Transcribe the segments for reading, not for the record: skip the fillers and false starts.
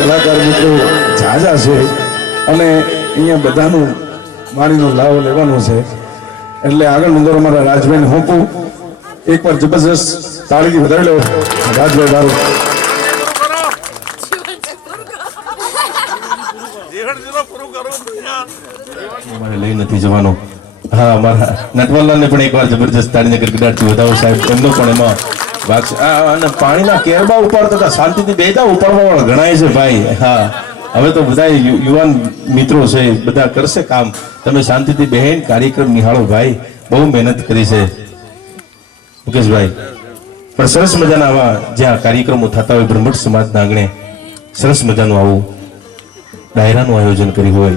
કલાકાર મિત્રો ઝાઝા છે અને અહીંયા બધાનું વાણીનો લાવો લેવાનો છે એટલે આગળ નંબર અમારા રાજભાઈને હોંપું એકવાર જબરજસ્ત તાળીથી વધારી લો રાજભાઈ દારૂ અમારે લઈ નથી જવાનો હા અમારા નટવરલાલને પણ એકવાર જબરજસ્ત તાળીને ગડગડાટથી વધાવો સાહેબ એમનો પણ એમાં ભાગ છે અને પાણીના કેરબા ઉપાડતા હતા શાંતિથી બેઠા ઉપાડવા વાળા ગણાય છે ભાઈ હા હવે તો બધા યુવાન મિત્રો છે બધા કરશે કામ તમે શાંતિથી બહેન કાર્યક્રમ નિહાળો ભાઈ બહુ મહેનત કરી છે મુકેશભાઈ પણ સરસ મજાના આવા જ્યાં કાર્યક્રમો થતા હોય બ્રહ્મટ સમાજના આંગણે સરસ મજાનું આવું ડાયરાનું આયોજન કર્યું હોય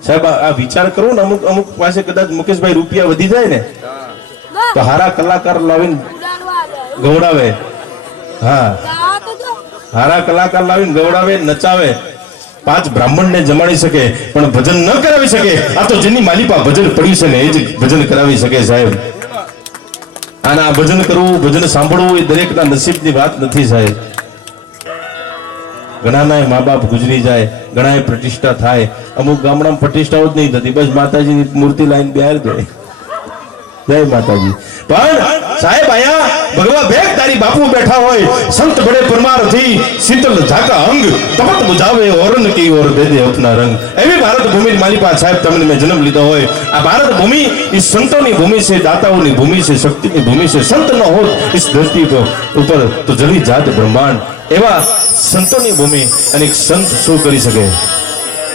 સાહેબ આ વિચાર કરો ને અમુક અમુક પાસે કદાચ મુકેશભાઈ રૂપિયા વધી જાય ને તો હારા કલાકાર લાવીને ગવડાવે હા હારા કલાકાર લાવીને ગવડાવે નચાવે 5 બ્રાહ્મણને જમાડી શકે પણ ભજન ન કરાવી શકે આ તો જેની માલિપા ભજન પડ્યું છે ને એ જ ભજન કરાવી શકે સાહેબ અને આ ભજન કરવું ભજન સાંભળવું એ દરેકના નસીબની વાત નથી સાહેબ ઘણાના મા બાપ ગુજરી જાય ઘણાએ પ્રતિષ્ઠા થાય અમુક ગામડામાં પ્રતિષ્ઠાઓ જ નહીં થતી બસ માતાજીની મૂર્તિ લાઈન બહાર દે જય માતાજી પણ સાહેબ આયા ભગવા ભેગ તારી બાપુ બેઠા હોય સંત બડે પરમાર થી શીતલ ઝાકા અંગ તપત બુઝાવે ઓરન કી ઓર બેદે અપના રંગ એવી ભારત ભૂમિ માલિપા સાહેબ તમને મેં જન્મ લીધો હોય આ ભારત ભૂમિ इस સંતોની ભૂમિ છે દાતાઓની ભૂમિ છે શક્તિની ભૂમિ છે સંત ન હોત इस ધરતી ઉપર તો જલી જાત બ્રહ્માંડ એવા સંતોની ભૂમિ અને એક સંત શું કરી શકે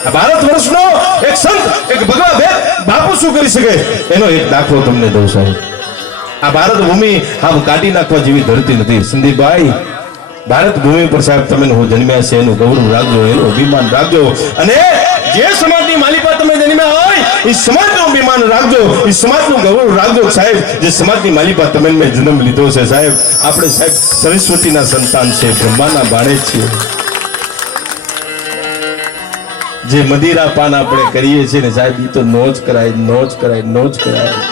આ ભારત વર્ષનો એક સંત એક ભગવા ભેગ બાપુ શું કરી શકે એનો એક દાખલો તમને દઉં સાહેબ આ ભારત ભૂમિ આમ કાઢી નાખવા જેવી ધરતી નથી સંદીપભાઈ ભારત ભૂમિ પર સાહેબ તમે હું જન્મ્યા છે એનું ગૌરવ રાખજો એનું અભિમાન રાખજો અને જે સમાજની માલિપા તમે જન્મ્યા હોય એ સમાજનું અભિમાન રાખજો એ સમાજનું ગૌરવ રાખજો સાહેબ જે સમાજની માલિપા તમે મેં જન્મ લીધો છે સાહેબ આપણે સાહેબ સરસ્વતીના સંતાન છે બ્રહ્માના બાળક છીએ જે મદિરા પાન આપણે કરીએ છીએ ને સાહેબ એ તો નો જ કરાય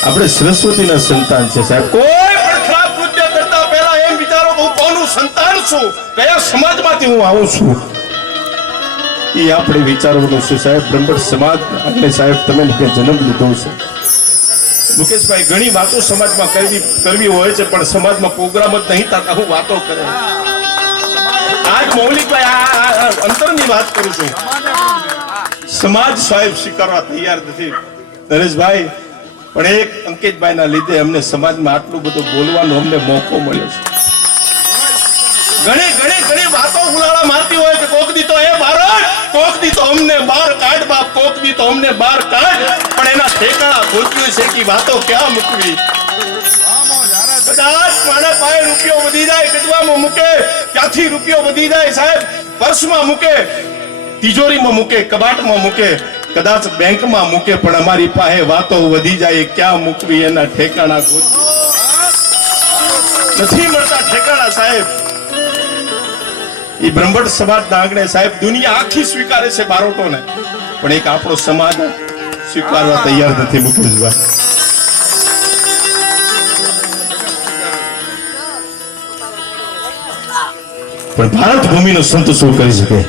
આપણે સરસ્વતીના સંતાન છે સાહેબ કોઈ પણ ખરાબ કૃત્ય કરતા પહેલા એમ વિચારો કે હું કોનું સંતાન છું કયા સમાજમાંથી હું આવું છું એ આપણે વિચારવાનું છે સાહેબ બ્રહ્મટ સમાજ એટલે સાહેબ તમે જન્મ લીધો છે મુકેશભાઈ ઘણી વાતો સમાજમાં કરવી હોય છે પણ સમાજમાં પ્રોગ્રામ જ નહીં થતા હું વાતો કરે આજ મૌલિકભાઈ અંતરની વાત કરું છું સમાજ સાહેબ સ્વીકારવા તૈયાર નથી નરેશભાઈ પણ એક અંકિતભાઈના લીધે અમને સમાજમાં આટલું બધું બોલવાનો અમને મોકો મળ્યો છે ઘણી વાતો ઉલાળા મારતી હોય કે કોક દી તો એ ભારત કોક દી તો અમને બહાર કાઢ બાપ કોક દી તો અમને બહાર કાઢ પણ એના ઠેકાણા ગોત્યું છે કે વાતો ક્યાં મૂકવી કદાચ મારા પાસે રૂપિયો વધી જાય કચવામાં મૂકે ક્યાંથી રૂપિયો વધી જાય સાહેબ પર્સમાં મૂકે તિજોરીમાં મૂકે કબાટમાં મૂકે કદાચ બેંકમાં મૂકે પણ અમારી પાસે વાતો વધી જાય ક્યાં મૂકવી એના ઠેકાણા નથી મળતા ઠેકાણા સાહેબ એ બ્રહ્મટ સમાજના આંગણે સાહેબ દુનિયા આખી સ્વીકારે છે બારોટોને પણ એક આપણો સમાજ સ્વીકારવા તૈયાર નથી મુકેશભાઈ પણ ભારત ભૂમિનો સંત શું કરી શકે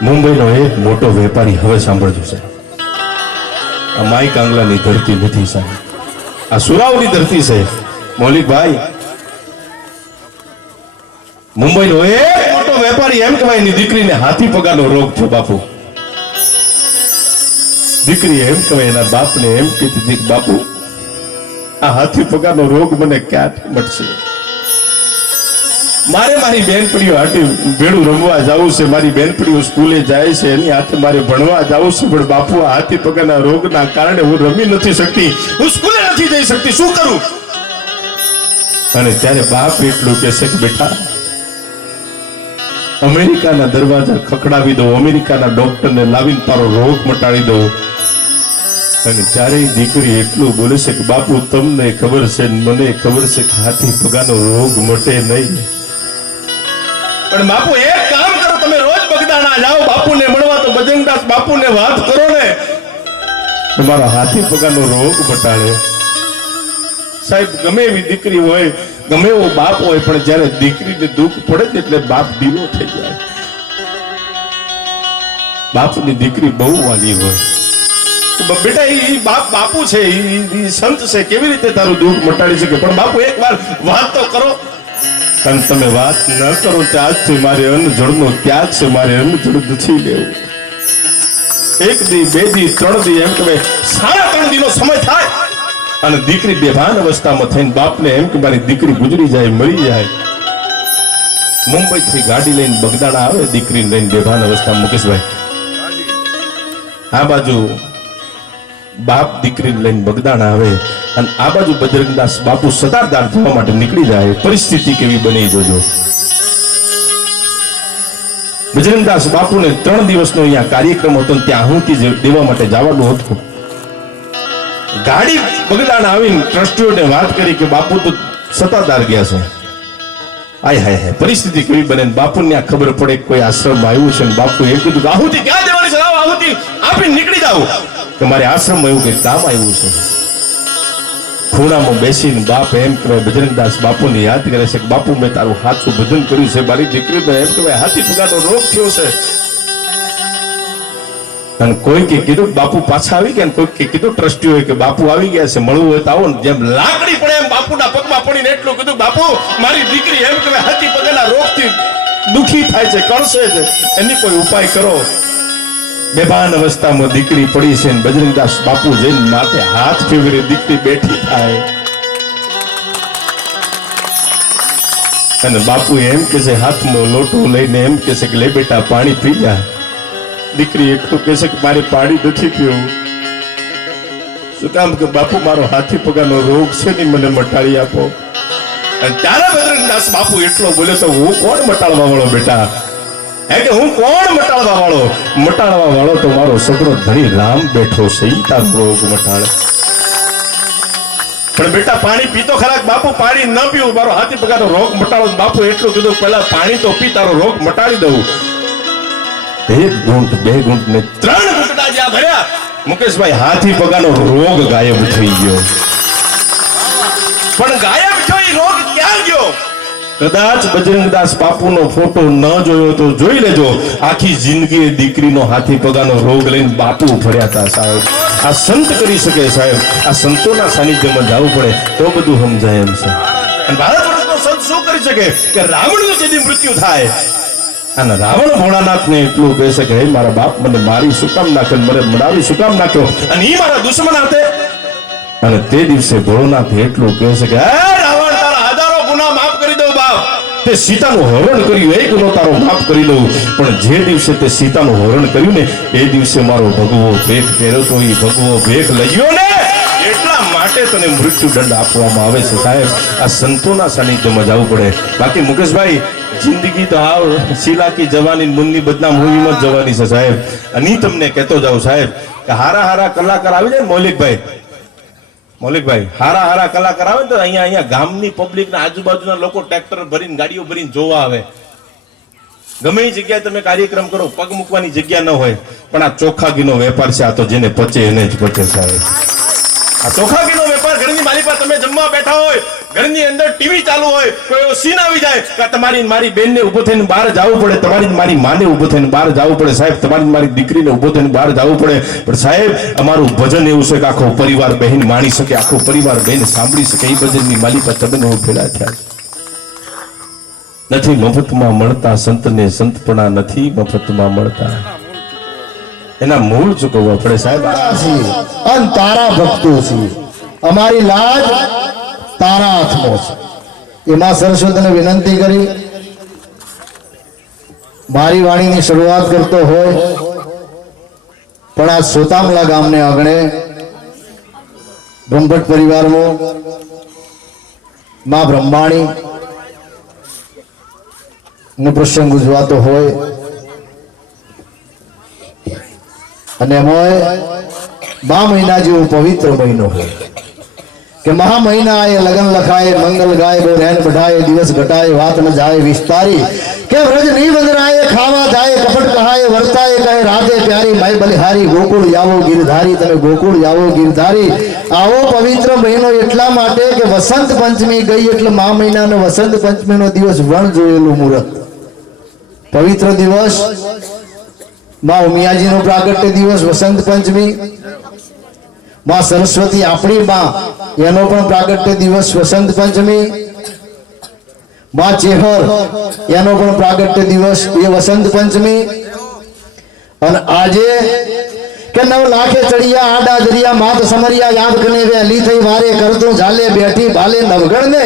મુંબઈનો એક મોટો વેપારી હવે સાંભળજો સાહેબ આ માઈ કાંગલાની ધરતી નથી સાહેબ આ સુરાવની ધરતી છે મૌલિકભાઈ મુંબઈનો એક મોટો વેપારી એમ કહેવાય એની દીકરીને હાથી પગાનો રોગ થયો બાપુ. દીકરી એમ કહેવાય એના બાપને એમ કીધી હતી, બાપુ આ હાથી પગાનો રોગ મને ક્યાંથી મટશે? મારે મારી બેનપણીઓ હાટે ભેડું રમવા જવું છે, મારી બેનપણીઓ સ્કૂલે જાય છે, એની હાથે મારે ભણવા જવું છે, પણ બાપુ આ હાથી પગાના રોગના કારણે હું રમી નથી શકતી, હું સ્કૂલે નથી જઈ શકતી, શું કરું? અને ત્યારે બાપ એટલું કહેશે કે બેટા અમેરિકાના દરવાજા ખખડાવી દો, અમેરિકાના ડોક્ટરને લાવીને તારો રોગ મટાડી દો. અને ચારેય દીકરી એટલું બોલે છે કે બાપુ તમને ખબર છે મને ખબર છે કે હાથી પગાનો રોગ મટે નહીં, પણ બાપુ એક કામ કરો, તમે રોજ બગદાણા જાઓ, બાપુને મળવા તો બજરંગદાસ બાપુને વાત કરો ને, તમારા હાથી પગાનો રોગ મટાડે. સાહેબ ગમે એવી દીકરી હોય, ગમે એવો બાપ હોય, પણ જ્યારે દીકરીને દુઃખ પડે ને એટલે બાપ દીવો થઈ જાય. બાપની દીકરી બહુ વાલી હોય, બેટા એ બાપુ છે, એ સંત છે, કેવી રીતે તારું દુઃખ મટાડી શકે? પણ બાપુ એક વાર વાત તો કરો. અને તમે વાત ન કરો તો આજથી મારે અન્ન જળનો ત્યાગ છે, મારે અન્ન જળ નથી લેવું. એક દી, બે દી, 3 દી, એમ કે 3.5 દીનો સમય થાય અને દીકરી બેભાન અવસ્થામાં થઈને બાપને એમ કે મારી દીકરી ગુજરી જાય, મરી જાય. મુંબઈ થી ગાડી લઈને બગદાણા આવે, દીકરીને લઈને બેભાન અવસ્થામાં. મુકેશભાઈ આ બાજુ બાપ દીકરીને લઈને બગદાણા આવે અને આ બાજુ બજરંગદાસ બાપુ સતારદાર થવા માટે નીકળી જાય. પરિસ્થિતિ કેવી બની જોજો. બજરંગદાસ બાપુને 3 દિવસનો અહીંયા કાર્યક્રમ હતો, ત્યાં આહુતિ દેવા માટે જવાનું હતું. ગાડી બગદાણા આવીને ટ્રસ્ટીઓને વાત કરી કે બાપુ તો સતારદાર ગયા છે. આય હાય હાય, પરિસ્થિતિ કેવી બને? બાપુને આ ખબર પડે કોઈ આશ્રમ આવ્યું છે, બાપુ એમ કીધું કે આહુતિ ક્યાં દેવાની છે, આહુતિ આપીને નીકળી જાવ કે મારે આશ્રમમાં એવું કઈ કામ આવ્યું છે. ખૂણામાં બેસીને બાપ એમ કહેવાય બજરંગદાસ બાપુને યાદ કરે છે કે બાપુ મેં તારું સાચું ભજન કર્યું છે, મારી દીકરીને એમ કહેવાય હાથી પગાનો રોગ થયો છે. અને કોઈ કે કીધું બાપુ પાછા આવી ગયા, કોઈ કે કીધું ટ્રસ્ટી હોય કે બાપુ આવી ગયા છે, મળવું હોય તો આવો ને. જેમ લાકડી પડે એમ બાપુના પગમાં પડીને એટલું કીધું, બાપુ મારી દીકરી એમ કહેવાય હાથી પગાના રોગથી દુખી થાય છે, કળશે છે, એની કોઈ ઉપાય કરો. બેભાન અવસ્થામાં દીકરી પડી છે, બજરંગદાસ બાપુ જઈને માથે હાથ ફેરવી દીકરી બેઠી થાય અને બાપુ એમ કે છે હાથમાં લોટો લઈને એમ કે છે કે લે બેટા પાણી પી જા. દીકરી એટલું કહે છે કે મારે પાણી નથી પીવું. શું કામ? કે બાપુ મારો હાથી પગાનો રોગ છે ને મને મટાડી આપો. અને ત્યારે બજરંગદાસ બાપુ એટલો બોલે તો હું કોણ મટાડવા વાળો બેટા? હે કે હું કોણ મટાડવા વાળો? મટાડવા વાળો તો મારો સગરો ધણી રામ બેઠો છે, ઈ તારો રોગ મટાડે. પણ બેટા પાણી પીતો ખરા? બાપુ પાણી ન પીવું, મારો હાથી પગાનો રોગ મટાડો. બાપુ એટલું કીધું પહેલા પાણી તો પી, તારો રોગ મટાડી દઉં. 1 ઘૂંટ 2 ઘૂંટ ને 3 ઘૂંટડા જ્યાં ભર્યા, મુકેશભાઈ હાથી પગાનો રોગ ગાયબ થઈ ગયો. પણ ગાયબ થયો એ રોગ ક્યાં ગયો? કદાચ બજરંગદાસ બાપુનો ફોટો ન જોયો તો જોઈ લેજો. આખી જિંદગી દીકરીનો હાથી પગાનો રોગ લઈને બાપુ ફર્યા હતા. સાહેબ આ સંત કરી શકે સાહેબ, આ સંતોના સાનિધ્યમાં જવું પડે તો બધું સમજાય એમ છે. અને ભારત વર્ષનો સંત શું કરી શકે કે રાવણનું જેથી મૃત્યુ થાય અને રાવણ ભોળાનાથને એટલું કહે છે કે હે મારા બાપ મને મારી શું કામ નાખ્યો, મને મરાવી શું કામ નાખ્યો, અને એ મારા દુશ્મન હાથે. અને તે દિવસે ભોળાનાથ એટલું કહે છે કે હે રાવણ તારા હજારો ગુના માફ કરી દઉં બાપ. તે સીતાનું હરણ કર્યું એ ગુનો તારો માફ કરી દઉં, પણ જે દિવસે તે સીતાનું હરણ કર્યું ને એ દિવસે મારો ભગવો ભેખ પહેર્યો તો એ ભગવો ભેખ લઈ ને એટલા માટે તને મૃત્યુ દંડ આપવામાં આવે છે. સાહેબ આ સંતોના સાનિધ્યમાં જવું પડે. બાકી મુકેશભાઈ જિંદગી તો આવ શીલાકી જવાની મુન્ની બદનામ મૂવીમાં જવાની છે સાહેબ. અને તમને કહેતો જાઉં સાહેબ કે હારા કલાકાર આવી જાય ને મૌલિકભાઈ હારા કલાકાર આવે ને તો અહીંયા ગામની પબ્લિક ના આજુબાજુના લોકો ટ્રેક્ટર ભરીને ગાડીઓ ભરીને જોવા આવે. ગમે એ જગ્યાએ તમે કાર્યક્રમ કરો, પગ મૂકવાની જગ્યા ન હોય, પણ આ ચોખાગીનો વેપાર છે. આ તો જેને પચે એને જ પચે સાહેબ. આ ચોખાગીનો વેપાર, ઘરની મારી પાસે તમે જમવા બેઠા હોય, ઘરની અંદર ટીવી ચાલુ હોય, કોઈ એવો સીન આવી જાય કે તમારી મારી બેનને ઉભો થઈને બહાર જવું પડે, તમારી મારી માને ઉભો થઈને બહાર જવું પડે સાહેબ, તમારી મારી દીકરીને ઉભો થઈને બહાર જવું પડે. પણ સાહેબ અમારું ભજન એવું છે કે આખો પરિવાર બહેન માણી શકે, આખો પરિવાર બહેન સાંભળી શકે. એ ભજનની માલિકા તદ્દન ભેળા થયા. નથી મફતમાં મળતા સંતને સંતપણા નથી મફતમાં મળતા એના મૂળ ચૂકવવા પડે સાહેબ અન તારા ભક્તો છીએ અમારી લાજ તારા હાથમાં છે એમાં સરસ્વતીને વિનંતી કરી મારી વાણીની શરૂઆત કરતો હોય પણ આ સોતામલા ગામને આંગણે બ્રહ્મભટ્ટ પરિવારમાં માં બ્રહ્માણી નો પ્રસંગ ઉજવાતો હોય અને એમાં 12 મહિના જેવો પવિત્ર મહિનો હોય કે મહા મહિના એ લગન લખાય મંગલ ગાય બો રહેન બઢાય દિવસ ઘટાય વાત ન જાય વિસ્તારી કે વ્રજ ની વંદરાય ખાવા જાય કપટ કહાય વર્તાય કહે રાધે પ્યારી માય બલિહારી ગોકુળ જાવો ગિરધારી તમે ગોકુળ જાવો ગિરધારી આવો પવિત્ર મહિનો એટલા માટે કે વસંત પંચમી ગઈ એટલે મહા મહિનાનો વસંત પંચમીનો દિવસ વણ જોયેલું મુહૂર્ત પવિત્ર દિવસ માં ઉમિયાજીનો પ્રાગટ્ય દિવસ વસંત પંચમી માં સરસ્વતી આપણી માં એનો પણ પ્રાગટ્ય દિવસ વસંત પંચમી માં ચેહર એનો પણ પ્રાગટ્ય દિવસ એ વસંત પંચમી અને આજે કે 9 લાખે ચડિયા આડા દરિયા માત સમરિયા યાદ કને વેલી થઈ વારે કરતું ઝાલે બેઠી ભાલે નવગણ ને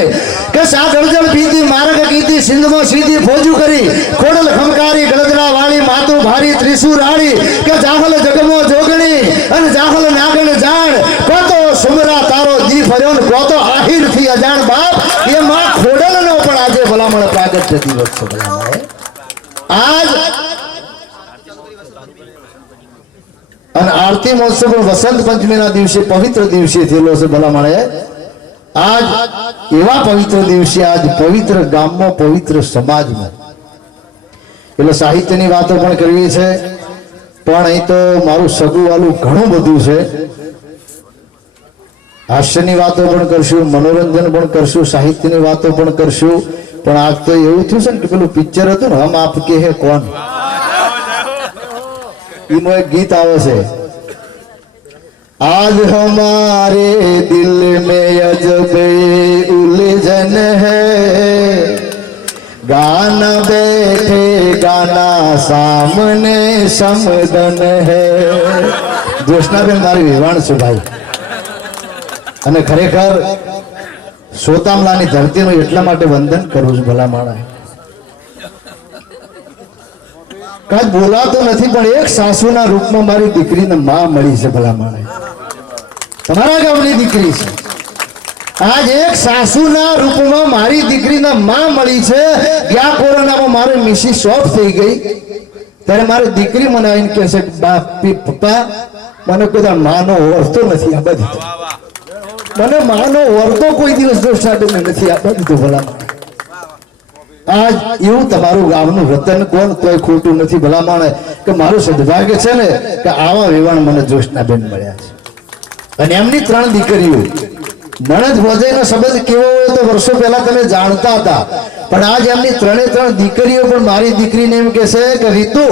કે સાત અડજણ પીતી માર્ગ કીધી સિંધમાં સીધી ફોજુ કરી ખોડલ ખમકારી ગળદરા વાળી માતુ ભારી ત્રિશુરાળી કે જાહલ જગમો જોગણી અને જાહલ નાગણ જાણ કોતો સુમરા તારો દી ફર્યો ને કોતો આહિર થી અજાણ બાપ એ માં ખોડલ નો પણ આજે ભલામણ પ્રાગટ્ય દિવસ છે ભલામણ આજ અને આરતી મહોત્સવ વસંત પંચમીના દિવસે પવિત્ર દિવસે થયેલો છે ભલામણે આજ એવા પવિત્ર દિવસે આજ પવિત્ર ગામમાં પવિત્ર સમાજમાં એટલે સાહિત્યની વાતો પણ કરવી છે પણ અહીં તો મારું સગું વાલું ઘણું બધું છે હાસ્યની વાતો પણ કરશું મનોરંજન પણ કરશું સાહિત્યની વાતો પણ કરશું પણ આજ તો એવું થયું છે ને કે પેલું પિક્ચર હતું ને હમ આપકે હે કોણ इनो एक गीत आवे से आज हमारे दिल में अजब उलझन है गाना बैठे गाना सामने समदन है जोशनाबेन मारी विवाण છું ભાઈ અને ખરેખર સોતામલાની ધરતીનું એટલા માટે વંદન કરું છું ભલા માણા કાજ બોલાતો નથી પણ એક સાસુના રૂપમાં મારી દીકરીને માં મળી છે ભલા માણે તમારા ગામની દીકરી છે આજ એક સાસુના રૂપમાં મારી દીકરીને માં મળી છે ગયા કોરોનામાં મારી મિસિસ ઓફ થઈ ગઈ ત્યારે મારી દીકરી મને આવીને કહે છે બાપી પપ્પા મને કોઈ માનો વર્તો નથી આપવા દીધો મને માનો વર્તો કોઈ દિવસ દોષાડે નથી આપવા દીધો ભલા આજ એવું તમારું ગામનું રતન કોણ કોઈ ખોટું નથી ભલામણ કે મારું સદભાગ્ય છે ને કે આવા વિવાણ મને જોશનાબેન મળ્યા છે અને એમની 3 દીકરીઓ નણંદ ભોજાઈનો સંબંધ કેવો હોય તો વર્ષો પહેલા તમે જાણતા હતા પણ આજ એમની 3 દીકરીઓ પણ મારી દીકરીને એમ કહે છે કે રીતુ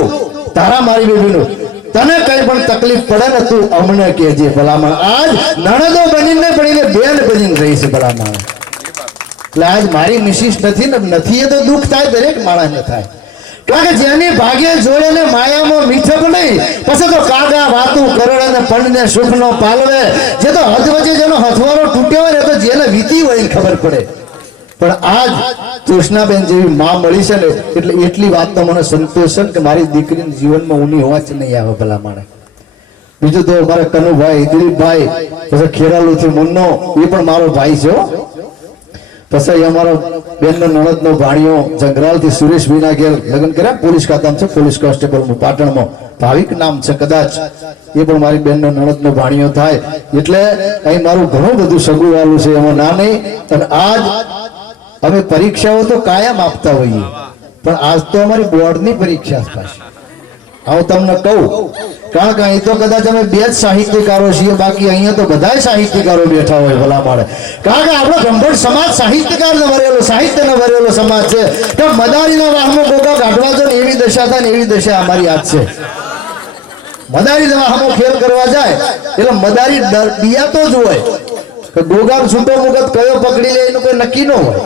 તારા મારી બેબીનું તને કઈ પણ તકલીફ પડે ને તું અમને કહેજે ભલામણ આજ નણંદો બનીને બેન બનીને રહી છે ભલામણ એટલે આજ મારી મિસિસ નથી ને નથી એ તો દુઃખ થાય દરેક માણસને થાય કારણ કે જેની ભાગ્ય જોડે ને માયામાં મીઠપ નહીં પછી તો કાગા વાતું કરડે ને પણને સુખનો પાલવે જે તો હદ વચ્ચે જેનો હથવારો તૂટ્યો હોય ને તો જેને વીતી હોય એને ખબર પડે પણ આજ કૃષ્ણાબેન જેવી માં મળી છે ને એટલે એટલી વાત તો મને સંતોષ છે કે મારી દીકરીના જીવનમાં ઊની હોવા જ નહીં આવે ભલા માણે બીજું તો મારા કનુભાઈ દિલીપભાઈ પછી ખેરાલુથી મુન્નો એ પણ મારો ભાઈ છે પછી અમારો બેનનો નણંદનો ભાણિયો જંગરાલથી સુરેશભાઈના ઘેર લગ્ન કર્યા પોલીસ ખાતામાં છે પોલીસ કોન્સ્ટેબલમાં પાટણમાં ભાવિક નામ છે કદાચ એ પણ મારી બેનનો નણંદનો ભાણિયો થાય એટલે અહીં મારું ઘણું બધું સગું વાલું છે એમાં ના નહીં અને આજ અમે પરીક્ષાઓ તો કાયમ આપતા હોઈએ પણ આજ તો અમારી બોર્ડની પરીક્ષા છે હું તમને કહું કારણ કે અહીં તો કદાચ અમે 2 જ સાહિત્યકારો છીએ બાકી અહીંયા તો બધાય સાહિત્યકારો બેઠા હોય ભલા માળે કારણ કે આપણો બ્રહ્મભટ્ટ સમાજ સાહિત્યકારને ભરેલો સાહિત્યને ભરેલો સમાજ છે કે મદારીના વાહમાં ગોગા કાઢવા જો ને એવી દશા થાય ને એવી દશા અમારી આજ છે મદારીના વાહમાં ખેલ કરવા જાય એટલે મદારી બિયાતો જ હોય કે ગોગા છૂટો મુગત કયો પકડી લે એનું કોઈ નક્કી ન હોય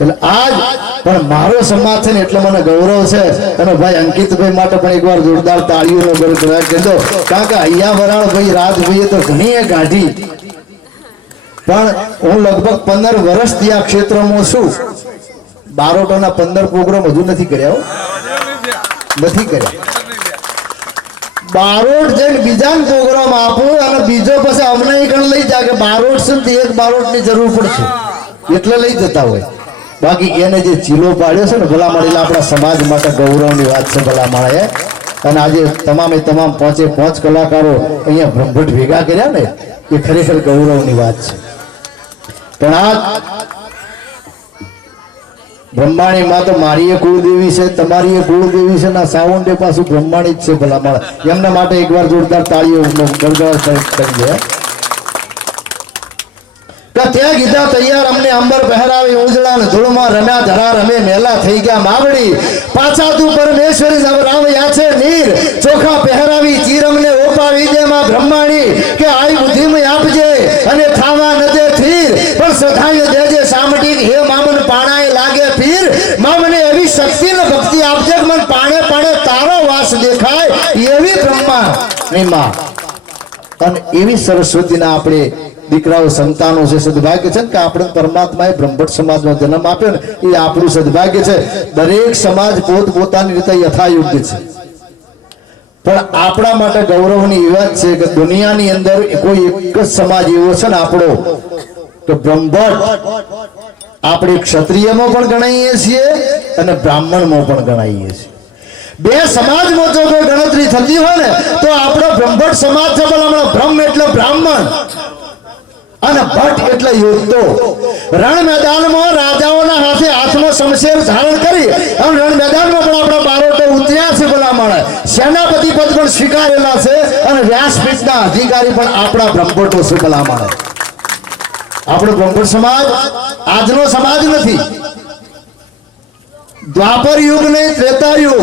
એટલે આજ પણ મારો સમાજ છે ને એટલે મને ગૌરવ છે અને ભાઈ અંકિતભાઈ માટે પણ એકવાર જોરદાર તાળીઓનો ગણગણાટ કહેતો કારણ કે અહીંયા વરાળ ભાઈ રાજભાઈએ તો ઘણી એ કાઢી પણ હું લગભગ 15 વર્ષથી આ ક્ષેત્રમાં છું બારોટોના 15 પ્રોગ્રામ હજુ નથી કર્યા નથી કર્યા બારોટ જઈને બીજા પ્રોગ્રામ આપો અને બીજો પછી અમને કણ લઈ જાય કે બારોટ છે ને એક બારોટની જરૂર પડશે એટલે લઈ જતા હોય બાકી એને જે ચીલો પાડ્યો છે ને ભલા મળેલા આપણા સમાજ માટે ગૌરવની વાત છે ભલા મળે અને આજે તમામે તમામ 5 કલાકારો અહીંયા બ્રહ્મભટ્ટ ભેગા કર્યા ને એ ખરેખર ગૌરવની વાત છે પણ આ બ્રહ્માણી માં તો મારી એ કુળદેવી છે તમારી એ કુળદેવી છે ના સાઉન્ડ એ પાછું બ્રહ્માણી જ છે ભલા મળે એમના માટે એકવાર જોરદાર તાળીઓ ગણગણાટ કરી દે ત્યાં ગીધા તૈયાર અમને અંબર પહેરાવી ઉજળા ને ધૂળમાં રમ્યા ધરા રમે મેલા થઈ ગયા માવડી પાછા તું પરમેશ્વરી રાવયા છે નીર ચોખા પહેરાવી ચીર અમને ઓપાવી દે માં બ્રહ્માણી કે આઈ બુદ્ધિમાં આપજે અને થાવા ન દે થીર પણ સધાય દેજે સામટી હે મામન પાણાએ લાગે પીર મામને એવી શક્તિ ને ભક્તિ આપજે કે મન પાણે પાણે તારો વાસ દેખાય એવી બ્રહ્મા ની માં અને એવી સરસ્વતીના આપણે દીકરાઓ સંતાનો છે સદભાગ્ય છે કે આપણે પરમાત્માએ બ્રહ્મભટ્ટ સમાજમાં જન્મ આપ્યો ને એ આપણું સદભાગ્ય છે દરેક સમાજ પોતપોતાની રીતે યથાયોગ્ય છે પણ આપણા માટે ગૌરવની એ વાત છે કે દુનિયાની અંદર કોઈ એક જ સમાજ એવો છે ને આપણો કે બ્રહ્મભટ્ટ આપણે ક્ષત્રિયમાં પણ ગણાઈએ છીએ અને બ્રાહ્મણમાં પણ ગણાઈએ છીએ બે સમાજમાં જો કોઈ ગણતરી થતી હોય ને તો આપણો બ્રહ્મભટ્ટ સમાજ છે પણ હમણાં બ્રહ્મ એટલે બ્રાહ્મણ અને ભટ્ટ એટલે યોદ્ધો રણ મેદાનમાં રાજાઓના હાથે હાથમાં શમશેર ધારણ કરી અને રણ મેદાનમાં પણ આપણા બારોટો ઉતર્યા છે ભલા મળે સેનાપતિ પદ પણ સ્વીકારેલા છે અને વ્યાસપીઠના અધિકારી પણ આપણા બ્રહ્મભટ્ટો છે ભલા મળે આપણો બ્રહ્મભટ્ટ સમાજ આજનો સમાજ નથી દ્વાપર યુગ ને ત્રેતા યુગ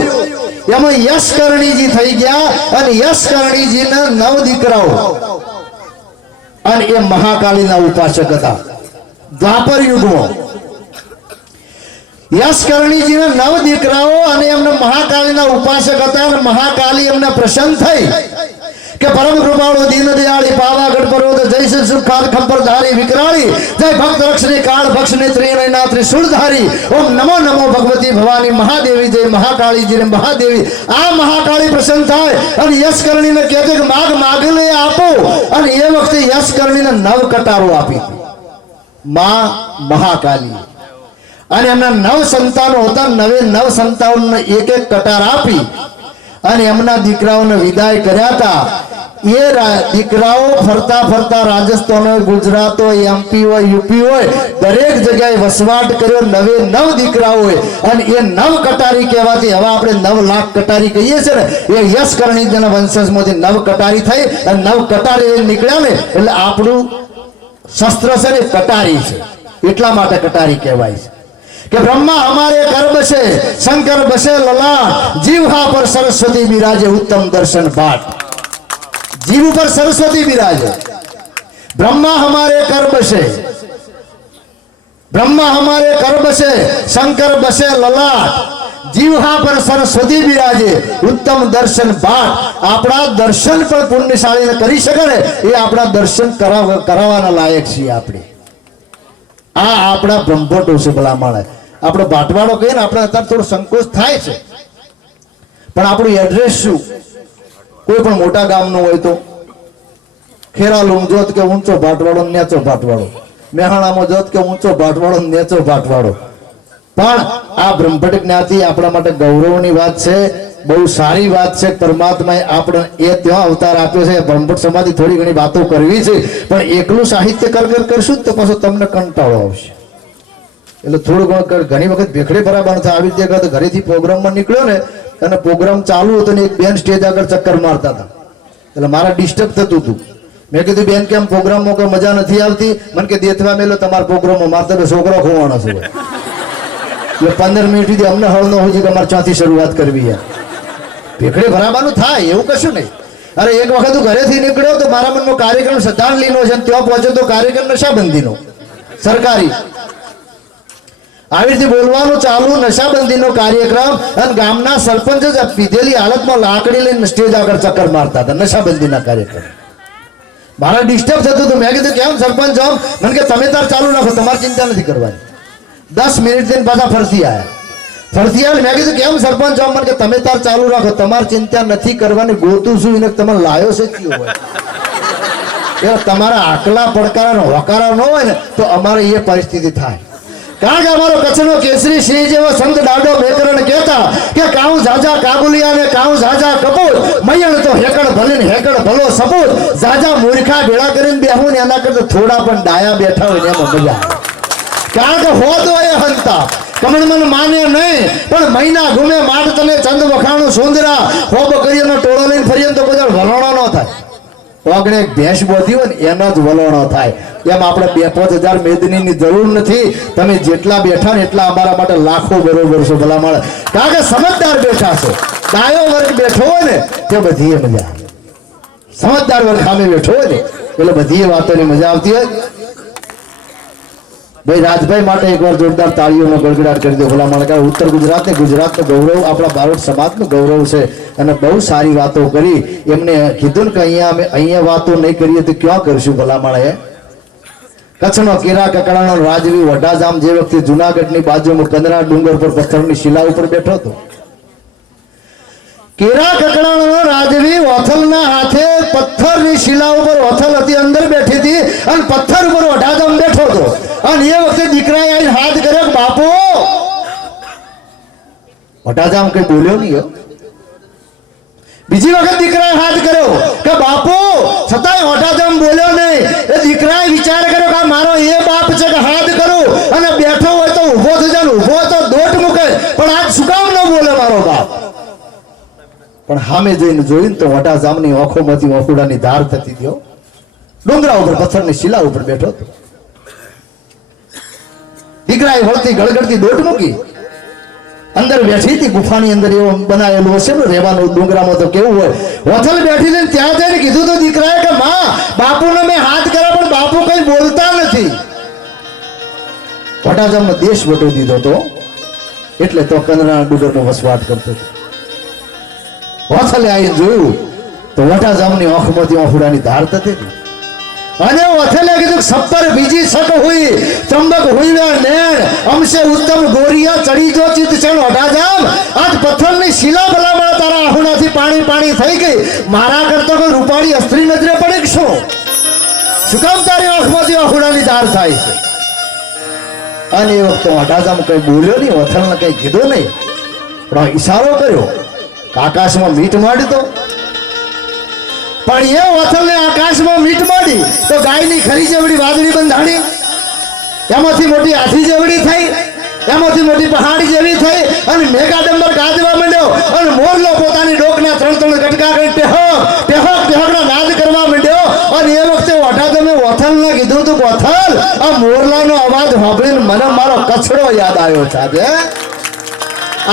એમાં યશકર્ણીજી થઈ ગયા અને યશકર્ણીજીના 9 દીકરાઓ અને એ મહાકાળીના ઉપાસક હતા દ્વાપર યુગમાં યશકર્ણીજીના 9 દીકરાઓ અને એમના મહાકાળીના ઉપાસક હતા અને મહાકાળી એમને પ્રસન્ન થઈ કે પરમ કૃપાળુ દીન દયાળી પાવાગઢ પર્વત જય સુખાદ ખંપરધારી વિકરાળી જય ભક્ત રક્ષણી કાળ ભક્ષણી ત્રિનયના ત્રિશૂળધારી ઓમ નમો નમો ભગવતી ભવાની મહાદેવી જય મહાકાળીજી ને મહાદેવી આ મહાકાળી પ્રસન્ન થાય અને યશકર્ણીને કહે છે કે માગ માગલે આપો અને એ વખતે યશકર્ણીને 9 કટારો આપી માં મહાકાળી અને એમના 9 સંતાનો હતા 9 સંતાનોને એક કટાર આપી અને એમના દીકરાઓને વિદાય કર્યા હતા એ દીકરાઓ ફરતા ફરતા રાજસ્થાન હોય ગુજરાત હોય એમપી હોય યુપી હોય દરેક જગ્યાએ વસવાટ કર્યો 9 દીકરાઓ હોય અને એ 9 કટારી કહેવાતી હવે આપણે 9 લાખ કટારી કહીએ છીએ ને એ યશકર્ણીજીના વંશજમાંથી 9 કટારી થઈ અને 9 કટારી નીકળ્યા ને એટલે આપણું શસ્ત્ર છે ને કટારી છે એટલા માટે કટારી કહેવાય છે કે બ્રહ્મા हमारे कर बसे शंकर बसे ललाट जीवा पर सरस्वती विराजे उत्तम दर्शन पाठ जीव पर सरस्वती विराजे ब्रह्मा हमारे कर बसे ब्रह्मा हमारे कर बसे शंकर बसे ललाट जीवा पर सरस्वती विराजे उत्तम दर्शन पाठ આપણા દર્શન પણ પુણ્યશાળીને કરી શકે ને એ આપણા દર્શન કરાવવાના લાયક છીએ આપણે આ આપણા બ્રહ્મભટ્ટો છે ભલા માણસ આપણો ભાટવાડો કહીએ ને આપણે અત્યારે થોડો સંકોચ થાય છે પણ આપણું એડ્રેસ શું કોઈ પણ મોટા ગામનો હોય તો ખેરાલું જોત કે ઊંચો ભાટવાડો નેચો ભાટવાડો મેહાણામાં જોત કે ઊંચો ભાટવાડો નેચો ભાટવાડો પણ આ બ્રહ્મભટ્ટ જ્ઞાતિ આપણા માટે ગૌરવની વાત છે બહુ સારી વાત છે પરમાત્માએ આપણે એ ત્યાં અવતાર આપ્યો છે બ્રહ્મભટ્ટ સમાજની થોડી ઘણી વાતો કરવી છે પણ એકલું સાહિત્ય કરશું તો પાછો તમને કંટાળો આવશે એટલે થોડું ઘણું ઘણી વખત ભેખડે બરાબર થાય આવી રીતે કરતો ઘરેથી પ્રોગ્રામમાં નીકળ્યો ને અને પ્રોગ્રામ ચાલુ હતો ને એક બેન સ્ટેજ આગળ ચક્કર મારતા હતા એટલે મારા ડિસ્ટર્બ થતું હતું મેં કીધું બેન કેમ પ્રોગ્રામમાં કોઈ મજા નથી આવતી મને કે દેથવા મેલો તમારા પ્રોગ્રામમાં મારતા બે છોકરો ખોવાણો છે એટલે 15 મિનિટ સુધી અમને હળ ન હોય કે અમારે ત્યાંથી શરૂઆત કરવી છે ભેખડે બરાબરનું થાય એવું કશું નહીં અરે એક વખત હું ઘરેથી નીકળ્યો તો મારા મનનો કાર્યક્રમ શ્રદ્ધાંજલિનો છે ત્યાં પહોંચ્યો તો કાર્યક્રમ નશાબંધીનો સરકારી આવી રીતે બોલવાનું ચાલુ, નશાબંધીનો કાર્યક્રમ, અને ગામના સરપંચ જ પીધેલી હાલતમાં લાકડી લઈને સ્ટેજ આગળ ચક્કર મારતા હતા નશાબંધીના કાર્યક્રમ. મારા ડિસ્ટર્બ થતું હતું. મેં કીધું કેમ સરપંચ સાહેબ? મને કે તમે તાર ચાલુ રાખો, તમારે ચિંતા નથી કરવાની. 10 મિનિટ થઈને પાછા ફરતી આવ્યા. મેં કીધું કેમ સરપંચ સાહેબ? મને કે તમે તાર ચાલુ રાખો, તમારે ચિંતા નથી કરવાની. ગોતું શું એને તમે લાયો છે કયો હોય એ તમારા આકલા પડકારા હોકારા ન હોય ને તો અમારે એ પરિસ્થિતિ થાય. કારણ કે અમારો કચ્છનો કેસરી સિંહ જેવો સંત દાડો બેકરણ કહેતા કે કાઉ ઝાઝા કાબુલિયા ને કાઉ ઝાઝા કપૂર મયણ તો હેકડ ભલે ને હેકડ ભલો સપૂત. ઝાઝા મૂર્ખા ભેળા કરીને બેહું ને એના કરતા થોડા પણ ડાયા બેઠા હોય ને એમાં મજા આવે. કારણ કે હોદ હોય હંતા કમણ મન માને નહીં, પણ મહિના ઘૂમે માટ તને ચંદ વખાણું સુંદરા હોબ કરીને ટોળો લઈને ફરીએ તો બધા વલોણો ન થાય. ઓગણે એક ભેંસ બોધી હોય ને એનો જ વલોણો થાય. એમ આપણે 2-5 હજાર મેદનીની જરૂર નથી. તમે જેટલા બેઠા ને એટલા અમારા માટે લાખો બરોબર છો ભલા મળે. કારણ કે સમજદાર બેઠા છો. ડાયો વર્ગ બેઠો હોય ને તે બધી મજા આવે. સમજદાર વર્ગ સામે બેઠો હોય ને એટલે બધી વાતોની મજા આવતી હોય. ભાઈ રાજભાઈ માટે એકવાર જોરદાર તાળીઓનો ગડગડાટ કરી દો ભલા મળે. કારણ ઉત્તર ગુજરાત ને ગુજરાતનું ગૌરવ, આપણા બારોટ સમાજનું ગૌરવ છે અને બહુ સારી વાતો કરી. એમને કીધું ને કે અહીંયા વાતો નહીં કરીએ તો ક્યાં કરશું ભલા મળે. કચ્છનો કેરા કકડાનો રાજવી વઢાજામ જે વખતે જુનાગઢની બાજુમાં કંદરા ડુંગર પર પથ્થરની શિલા ઉપર બેઠો હતો. કેરા કકડાનો રાજવી ઓથલના હાથે પથ્થરની શિલા ઉપર, ઓથલ હતી અંદર બેઠી હતી અને પથ્થર ઉપર વઢાજામ બેઠો હતો. અને એ વખતે દીકરાએ આવીને હાથ કર્યો કે બાપુ. વઢાજામ કઈ બોલ્યો નહીં. બીજી વખત દીકરાએ હાથ કર્યો કે બાપુ, છતાંય વઢાજામ બોલ્યો નહીં. એ દીકરાએ વિચાર કર્યો કે મારો એ બાપ છે કે હાથ કરું અને બેઠો હોય તો ઊભો થઈ જાય, ઊભો તો દોટ મૂકે, પણ આજ શું કામ ન બોલે મારો બાપ? પણ સામે જઈને જોઈને તો વઢાજામની આંખોમાંથી ઓખુડાની ધાર થતી થયો. ડુંગરા ઉપર પથ્થરની શિલા ઉપર બેઠો હતો. દીકરાએ વળતી ગળગડતી દોટ મૂકી. અંદર બેઠી હતી ગુફાની અંદર, એવું બનાવેલું હશે ને રહેવાનું ડુંગરામાં તો કેવું હોય. વથલ બેઠી હતી ત્યાં જઈને કીધું તો દીકરાએ કે માં, બાપુને મેં હાથ કર્યા પણ બાપુ કઈ બોલતા નથી. વઢાજામનો દેશ વટો દીધો તો એટલે તો કંદરાના ડુંગરમાં વસવાટ કરતો હતો. વથલે આવીને જોયું તો વઢાજામની આંખમાંથી આંખુડાની ધાર થતી હતી. અને વથલે કીધું સપ્પર બીજી છક હુઈ ચંબક હુઈ નેણ અમસે ઉત્તમ ગોરિયા ચડી જો ચિત છેણ વઢાજામ. આજ પથ્થરની શિલા ભલામણ તારા આહુડાથી પાણી પાણી થઈ ગઈ. મારા કરતો કોઈ રૂપાળી અસ્ત્રી નજરે પડે કે શું? શું કામ તારી આંખમાંથી આહુડાની ધાર થાય છે? અને એ વખતે વઢાજામ કઈ બોલ્યો નહીં, વથલને કઈ કીધું નહીં, પણ ઈશારો કર્યો. આકાશમાં મીટ માંડી તો પણ એ વથલને આકાશમાં મીટ માંડી તો ગાયની ખરી જેવડી વાદળી બંધાણી, એમાંથી મોટી હાથી જેવડી થઈ, એમાંથી મોટી પહાડી જેવી થઈ અને મેઘાડંબર ગાજવા માંડ્યો અને મોરલો પોતાની ડોકના 3 ગટકા કરી ટેહકના નાદ કરવા માંડ્યો. અને એ વખતે વઢાજામે વથલને કીધું તું, વથલ આ મોરલાનો અવાજ સાંભળીને મને મારો કચડો યાદ આવ્યો છે. આજે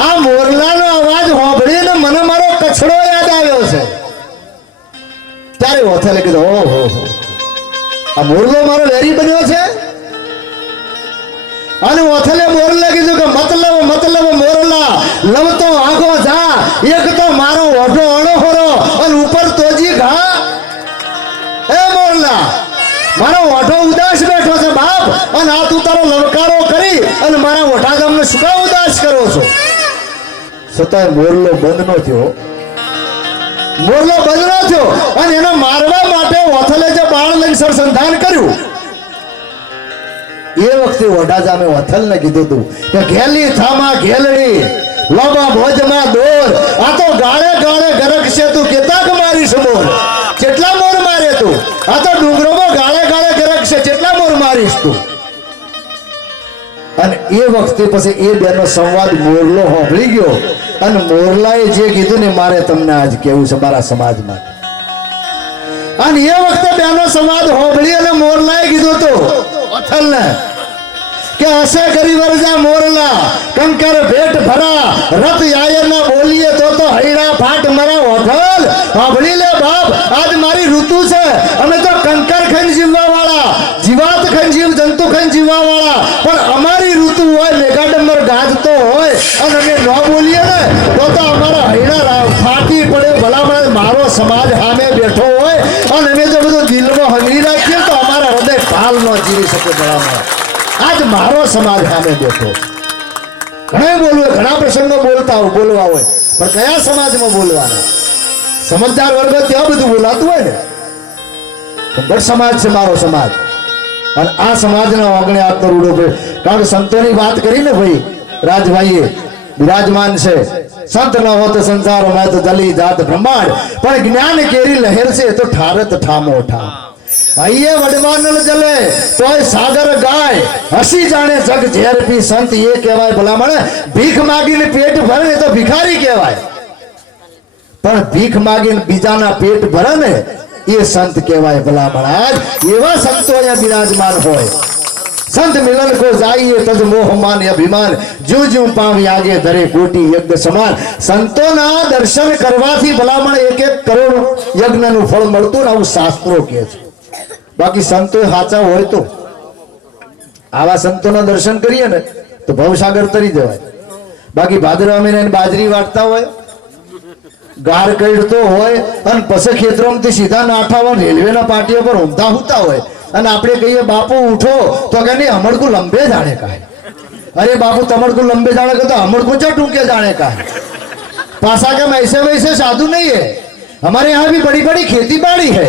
આ મોરલાનો અવાજ સાંભળીને મને મારો કચડો યાદ આવ્યો છે. ત્યારે વથલે કીધું, ઓહો, આ મોરલો મારો વેરી બન્યો છે. અને વથલે મોરલે કીધું કે મતલબ મોરલા લવતો આગો જા, એક તો મારો ઓઢો અણોહરો અને ઉપર તોજી ઘા. એ મોરલા, મારો ઓઢો ઉદાસ બેઠો છે બાપ, અને આ તું તારો લવકારો કરી અને મારા વઢાજામને શું કામ ઉદાસ કરો છો? છતાંય મોરલો બંધ ન થયો. અને એને મારવા માટે વથલે જે બાણ લઈને સરસંધાન કર્યું. એ વખતે વઢાજામે વથલને કીધું તું કે ઘેલી થામા ઘેલડી લોબા ભોજમાં દોર, આ તો ગાળે ગાળે ગરકશે તું કેતાક મારીશ મોર. કેટલા મોર મારે તું? આ તો ડુંગરોમાં ગાળે ગાળે ગરકશે, કેટલા મોર મારીશ તું? અને એ વખતે પછી એ બેનો સંવાદ મોરલો સાંભળી ગયો અને મોરલાએ જે કીધું ને મારે તમને આજ કેવું છે મારા સમાજમાં. અને એ વખતે બેનો સંવાદ સાંભળી અને મોરલાએ કીધું તો વથલને કે હશે કરી વરજા મોરલા કંકર ભેટ ભરા રથ આયર ના બોલીએ તો હૈડા ફાટ મરા ઓઠલ સાંભળી લે બાપ આજ મારી ઋતુ છે અમે તો કંકર ખાઈને જીવવા વાળા જીવાત ખાઈને જીવ જંતુ ખાઈને જીવવા વાળા પણ અમારી ઋતુ હોય મેઘાડંબર ગાજતો હોય અને અમે ન બોલીએ ને તો અમારા હૈડા ફાટી પડે ભલામણ મારો સમાજ સામે બેઠો હોય અને અમે જો બધું દિલમાં હંગી રાખીએ તો અમારા હૃદય ભાલ ન જીવી શકે ભલામણ આજ મારો સમાજ સામે બેઠો ઘણા બોલવું ઘણા પ્રસંગો બોલતા હોય બોલવા હોય પણ કયા સમાજમાં બોલવાના સમજદાર વર્ગ ત્યાં બધું બોલાતું હોય ને બટ સમાજ છે મારો સમાજ અને આ સમાજના ઓગણે આ કરોડો છે કારણ કે સંતોની વાત કરી ને ભાઈ રાજભાઈએ વિરાજમાન છે સંત ન હો તો સંસાર માં તો જલી જાત બ્રહ્માંડ પણ જ્ઞાન કેરી લહેર છે તો ઠારત ઠામો ઠામ ભાઈએ વડવાનલ જલે તોય સાગર ગાય હસી જાણે જગ ઝેર પી સંત એ કહેવાય ભલામણ ભીખ માગીને પેટ ભરે તો ભિખારી કહેવાય પણ ભીખ માગીને બીજાના પેટ ભરે ને એ સંત કહેવાય ભલામણ આજ એવા સંતો અહીંયા બિરાજમાન હોય संत मिलन को जाइए तज मोह मान अभिमान जो जो पावी आगे धरे कोटि यज्ञ समान संतों ना दर्शन करवाथी भलामण 1-1 करोड़ यज्ञ નું ફળ મળતું ને આવું શાસ્ત્રો કહે છે બાકી સંતો સાચા હોય તો આવા સંતોના દર્શન કરીએ ને તો ભવસાગર તરી જવાય બાકી ભાદરવા મહિનાની બાજરી વાટતા હોય ગાર કઈડતો હોય અને પછી ખેતરોમાંથી સીધા નાઠાવા રેલવેના પાટીઓ પર ઊંધા હુતા હોય અને આપણે કહીએ બાપુ ઉઠો તો કે નહીં અમड़को लंबे जाने का है अरे बापू तमड़को लंबे जाने का तो अमड़को क्या टूके जाने का है पासा के ऐसे वैसे साधु नहीं है हमारे यहाँ भी बड़ी बड़ी खेती बाड़ी है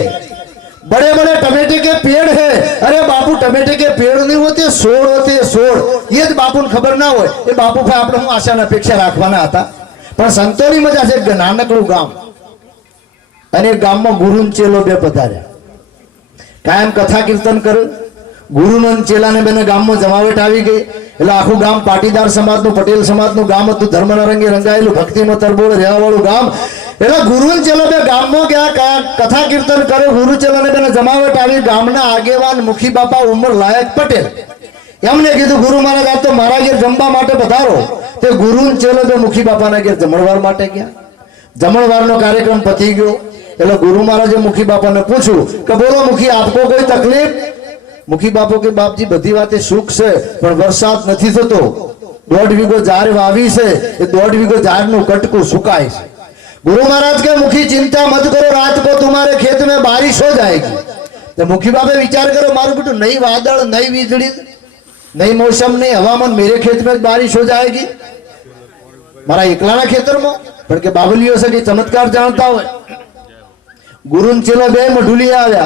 बड़े बड़े टमेटे के पेड़ है अरे बापू टमेटे के पेड़ नहीं होते सोड़ होते सोड़ ये बापू ने खबर ना हो ये बापू भाई આપણે હું આશાના અપેક્ષા રાખવાના હતા પણ સંતોની મજા છે નાનકડું ગામ અને ગામમાં ગુરુ ચેલો બે પધાર્યા કાયમ કથા કીર્તન કરે ગુરુનો ચેલાને બેને ગામમાં જમાવટ આવી ગઈ એટલે આખું ગામ પાટીદાર સમાજનું પટેલ સમાજનું ગામ હતું ધર્મના રંગે રંગાયેલું ભક્તિમાં તરબોળ રહેવાવાળું ગામ એટલે ગુરુ ચેલો બે ગામમાં ગયા કથા કીર્તન કરે ગુરુ ચેલાને બેને જમાવટ આવી ગામના આગેવાન મુખી બાપા ઉંમર લાયક પટેલ એમને કીધું ગુરુ મહારાજ આ તો મારા ઘેર જમવા માટે પધારો તે ગુરુ ચેલો બે મુખી બાપાના ઘેર જમણવાર માટે ગયા જમણવારનો કાર્યક્રમ પતી ગયો એટલે गुरु महाराज मुखी बापा ने पूछू कि बोलो मुखी आपको कोई तकलीफ मुखी बापो के बाप जी बधी बातें सुख से पण वरसाद नहीं थतो 1.5 वीघो जार वावी से ए 1.5 वीघो जार नु कटकू सुकाय छे गुरु महाराज के मुखी चिंता मत करो रात को तुम्हारे खेत में बारिश हो जाएगी तो मुखी बापे विचार करो मारू बेटू नई वादळ नई वीजળી नई मौसम नई हवामान मेरे खेत में बारिश हो जाएगी मारा एकलाना खेतर में पण के बाबलियो से के चमत्कार जानता हो गुरु चेलो बे मढुली आया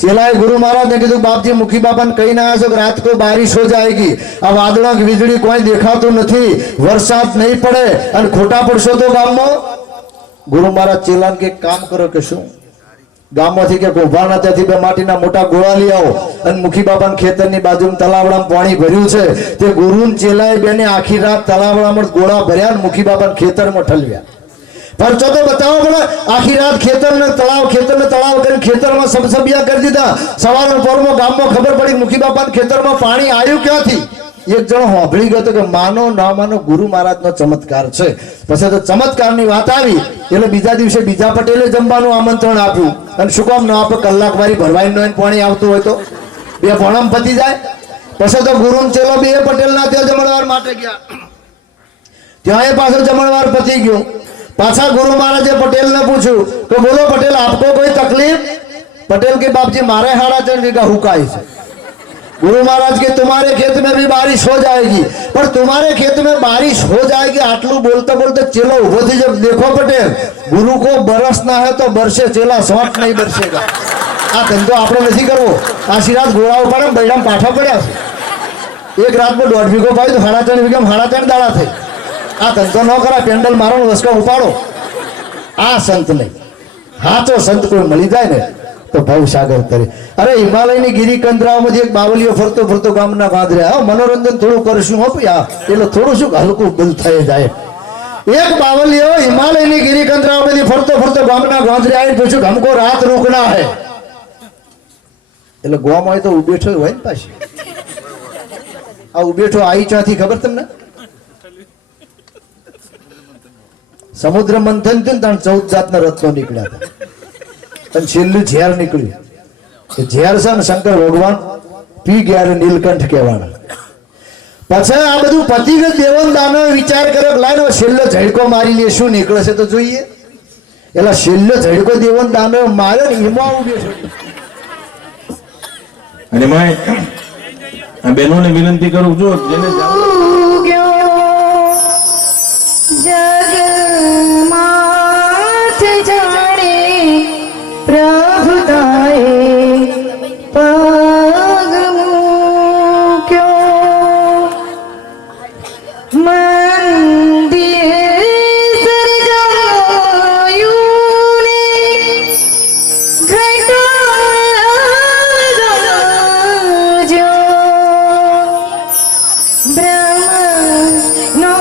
चेलाए गुरु महाराज ने कीधु बाप जी मुखी बापा ने कही ना आशो रात को बारिश हो जाएगी आ वादळा की वीजળી कोई देखातो नहीं वरसाद नहीं पड़े अने खोटा पड़शो तो गाम में गुरु महाराज चेला के काम करो के शू गाम में के गोभाना त्याथी बे माटीना मोटा गोळा लई आओ अने मुखी बापा खेतरनी बाजू तलावड़ा पाणी भर्યું છે તે ગુરુ ચેલાએ બેને आखी रात तलावड़ा गोळा भर्या मुखी बापा खेतर में ठलव्या परचो तो बताओ बोला आखी रात खेतर में तलाव कर खेतर में सबसबिया कर दीधा सवार में पोर में गाम में खबर पड़ी मुखी बापा खेतर में पानी आयु क्या थी एक जण होंभળી गयो तो कि मानो ना मानो गुरु महाराज नो चमत्कार छे पछी तो चमत्कार नी वात आवी એટલે બીજા દિવસે બીજા પટેલે જમવાનું આમંત્રણ આપ્યું અને શું કામ ન આપે કલાક વારી ભરવાઈ નો પાણી આવતું હોય તો બે ભણમ પતી જાય પછી તો ગુરુ ચેલો બે પટેલના ત્યાં જમણવાર માટે ગયા ત્યાં એ પાછો જમણવાર પતી ગયો पाछा गुरु महाराज पटेल ने पूछू तो बोलो पटेल आपको कोई तकलीफ पटेल के बाप जी मारे 3.5 वीघा हुकाई से गुरु महाराज के तुम्हारे खेत में भी बारिश हो जाएगी पर तुम्हारे खेत में बारिश हो जाएगी आटलू बोलते बोलते चेलो उभो थी जब देखो पटेल गुरु को बरसना है तो बरसे चेला शॉर्ट नहीं बरसेगा आ धंधो आपने नहीं करवो आशी रात गोळा उपाड़े बैडाम पाठा पड्या एक रात में 1.5 वीघो पाई तो 3.5 वीघा 3.5 दाड़ा थई आ धंधो न करा पेंडल मारो वस्का उपाड़ो आ संत नहीं हाचो संत कोई मळी जाए ने तो भवसागर तरे अरे हिमालयनी गिरी कंदराओमांथी एक बावलियो फरतो फरतो गामना गांधर्या मनोरंजन थोड़ું કરશું હો યા એટલે થોડું શું હલકું બલ થઈ જાય एक बावलियो हिमालयनी गिरी कंदराओमांथी फरतो फरतो गामना गांधर्या आવીને પૂછ્યું हमको रात रुकना है એટલે ગોમ હોય તો બેઠો હોય ને પાછી આ ઉભેઠો આવી ચાથી ખબર તમને સમુદ્ર મંથન થયું ને ત્યાં 14 જાતના રત્નો નીકળ્યા હતા અને છેલ્લું ઝેર નીકળ્યું કે ઝેર છે ને શંકર ભગવાન પી ગયા નીલકંઠ કહેવાના પછી આ બધું પતિગત દેવન દાનવ વિચાર કર્યો કે લાઈનો છેલ્લો ઝડકો મારી લે શું નીકળે છે તો જોઈએ એટલે છેલ્લો ઝડકો દેવન દાનવ માર્યો ને એમાં ઉભ્યો છે અને મેં આ બહેનોને વિનંતી કરું જો જેને જગમાથ જાણે પ્રભુતાએ પગ મૂક્યો મંદિર સર્જાયું ને ઘટાજો બ્રહ્મનો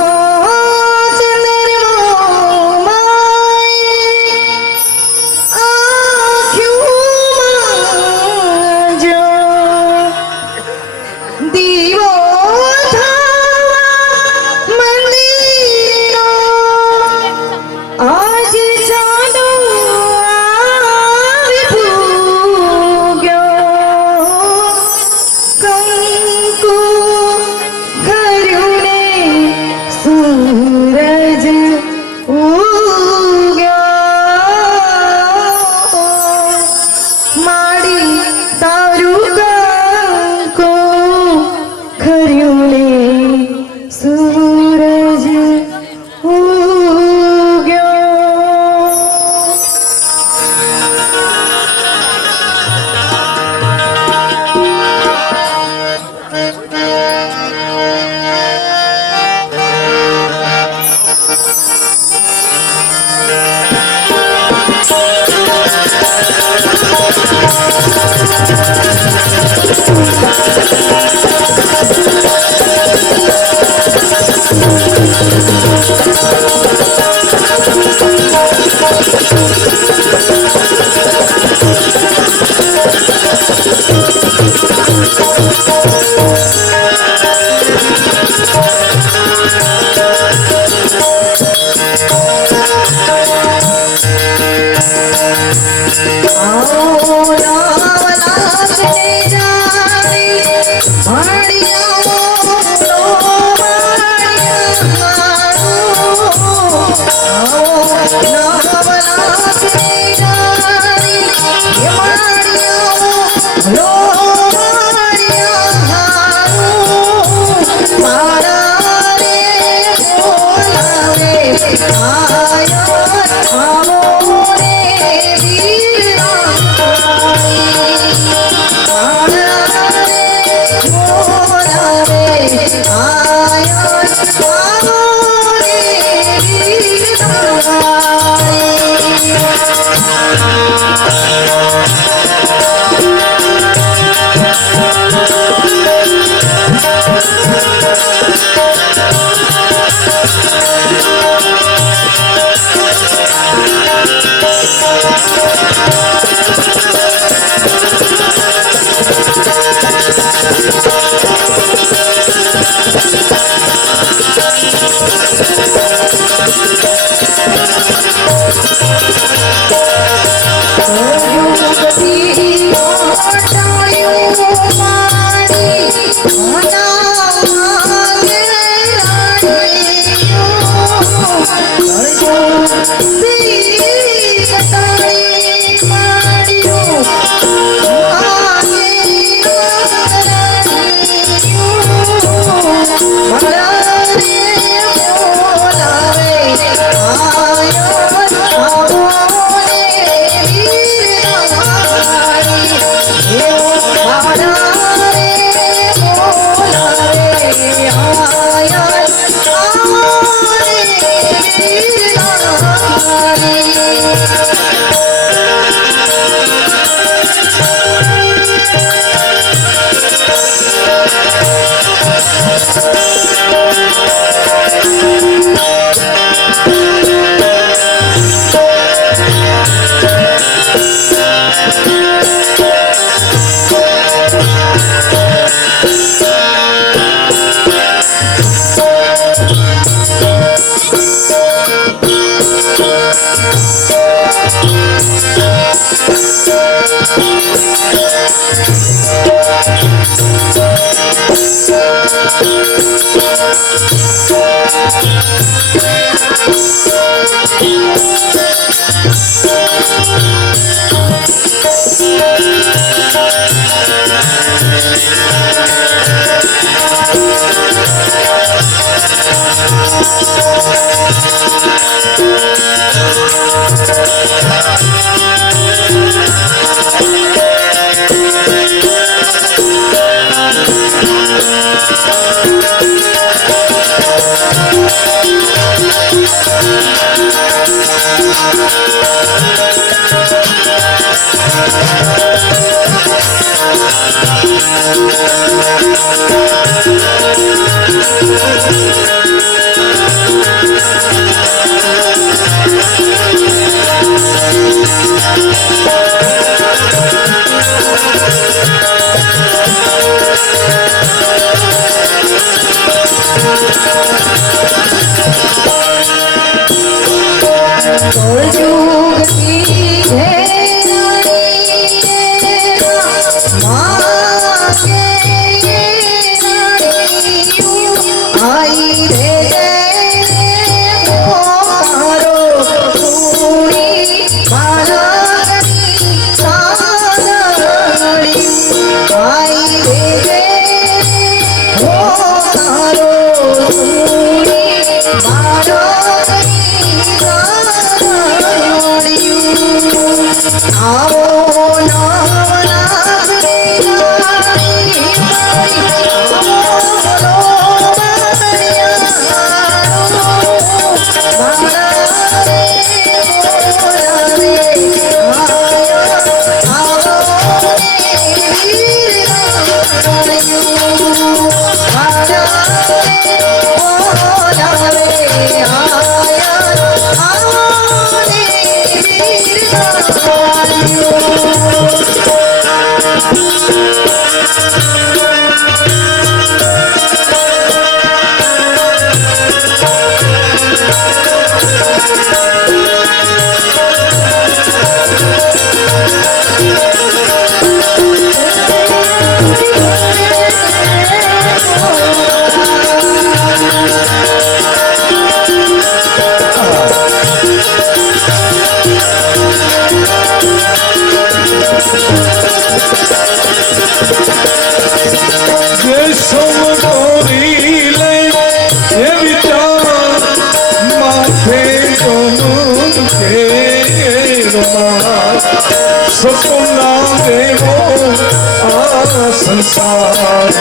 संसार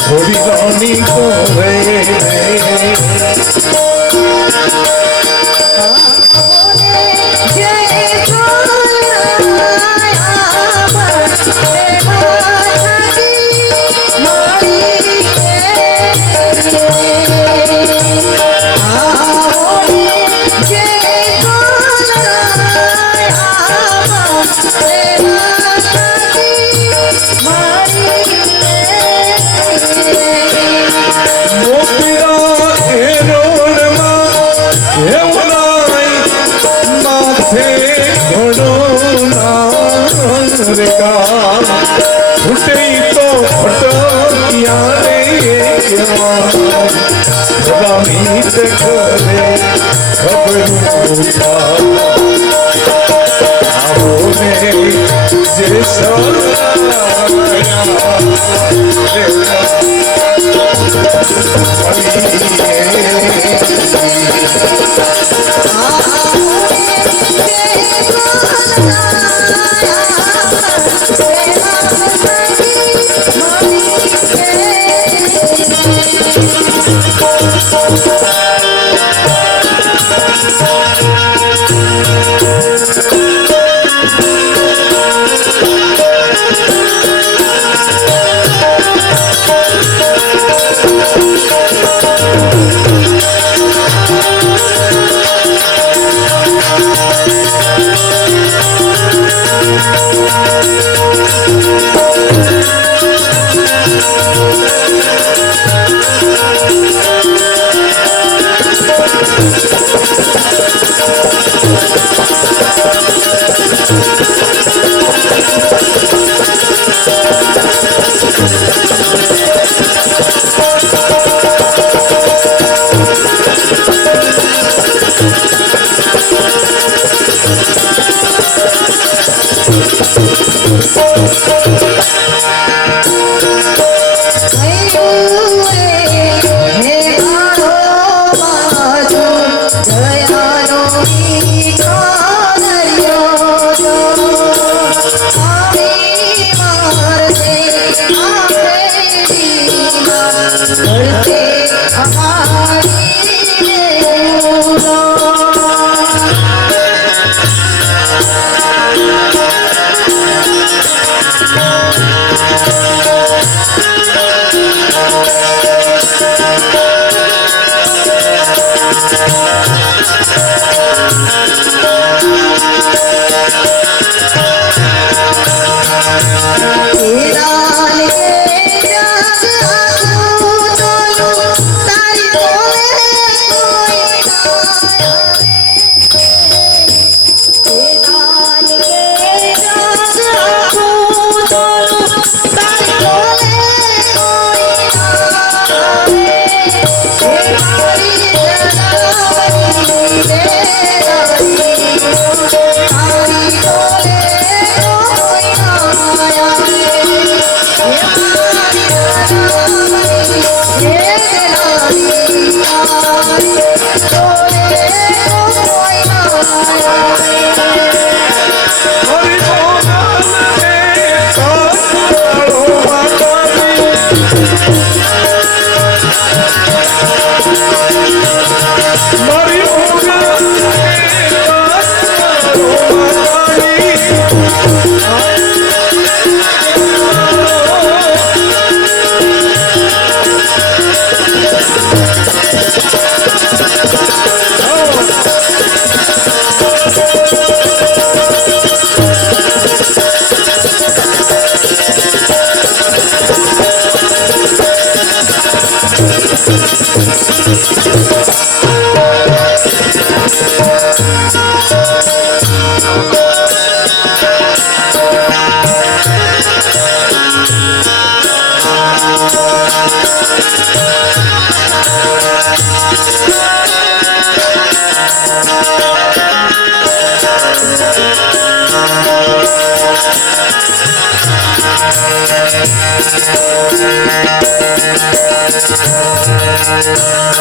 थोड़ी रानी को छुटे तो फटकिया रे मीत करे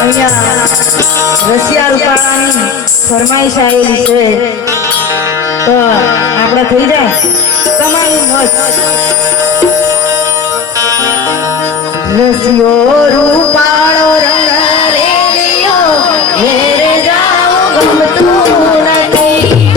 અહીંયા રશિયા રૂપાળાની ફરમાઈશ આવેલી છે તો આપણે થઈ જાય તમારી મત રશિયો રૂપાળો રંગ રેલિયો ઘેરે જાઉં ગમતું નથી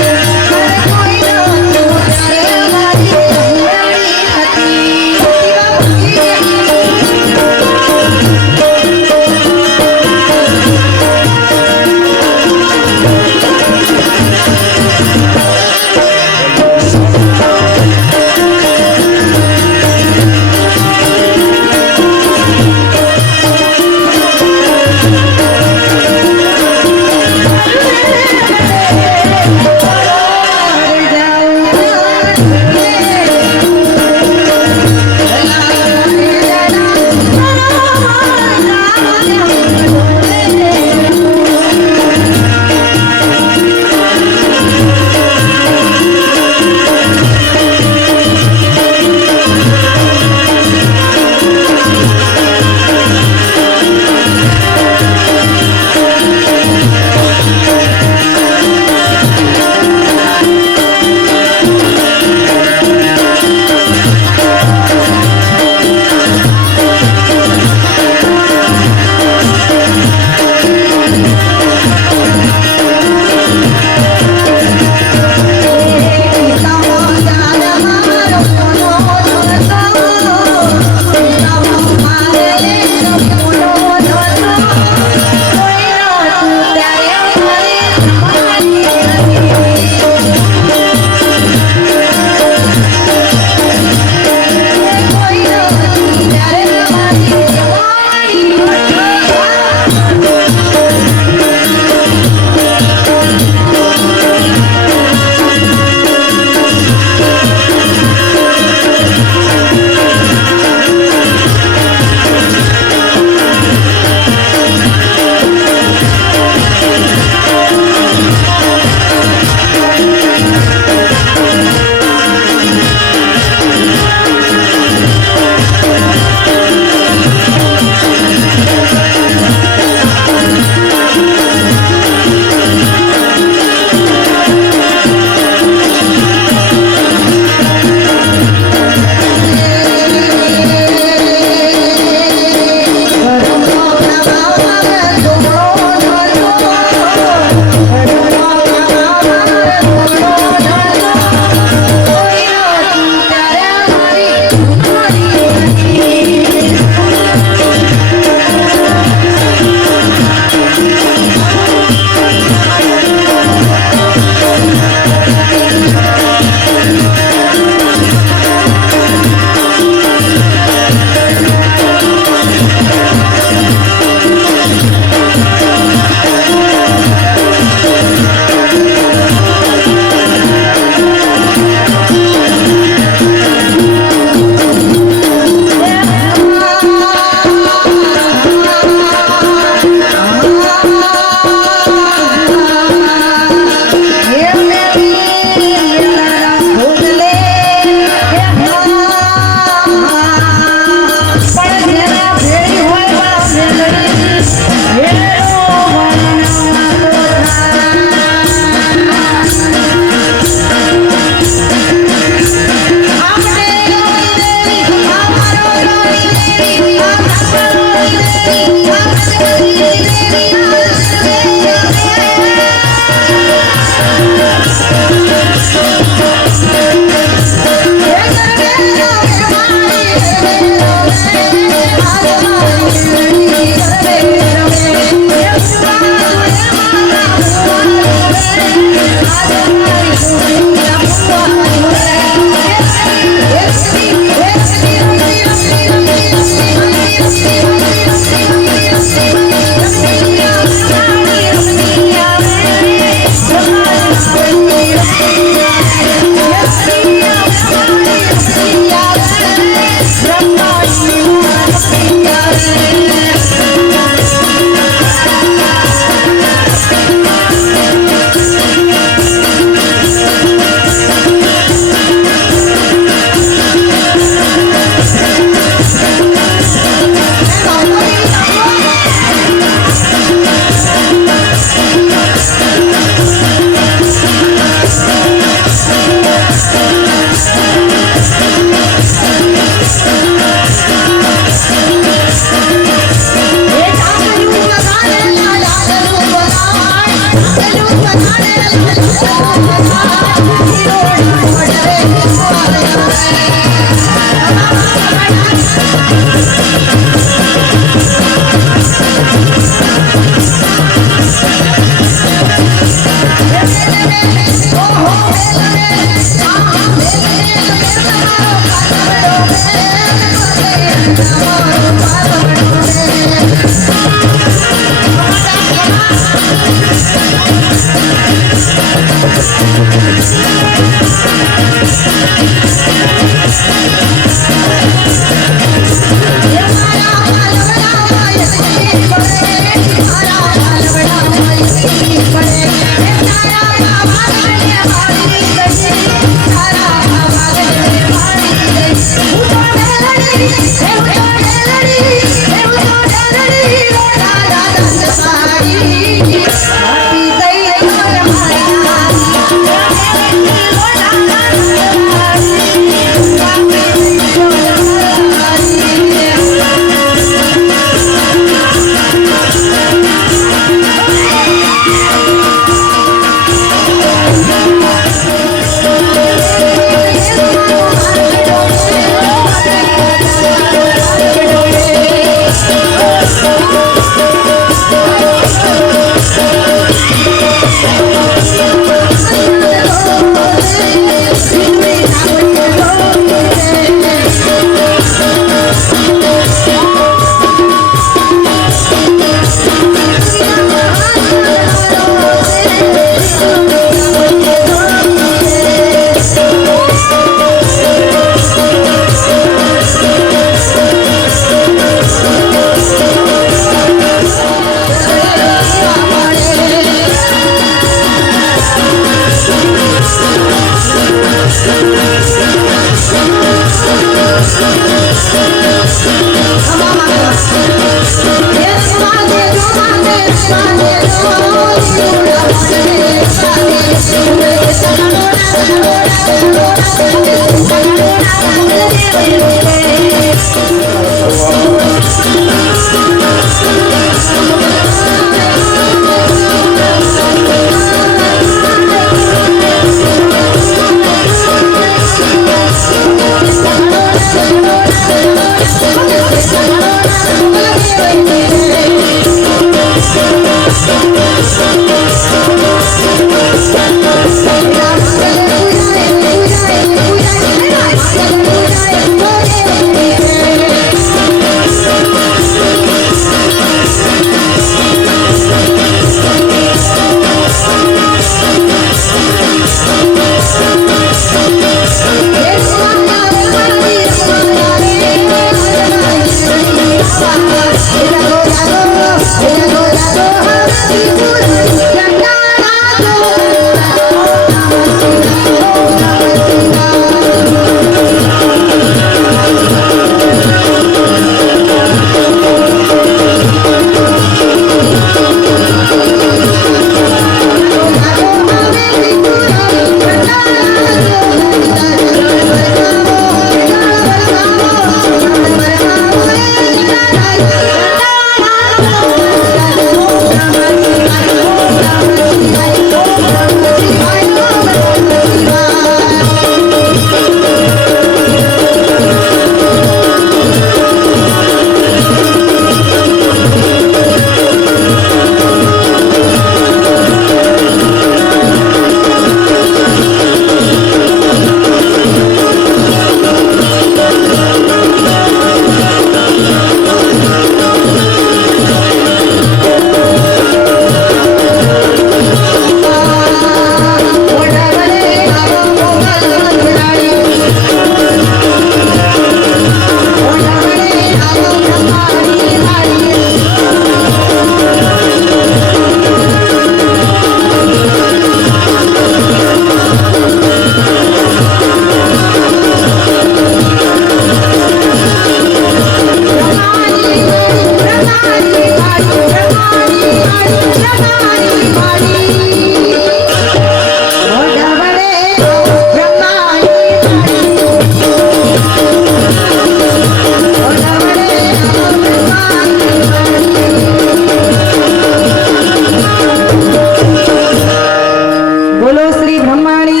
બોલો શ્રી બ્રહ્માણી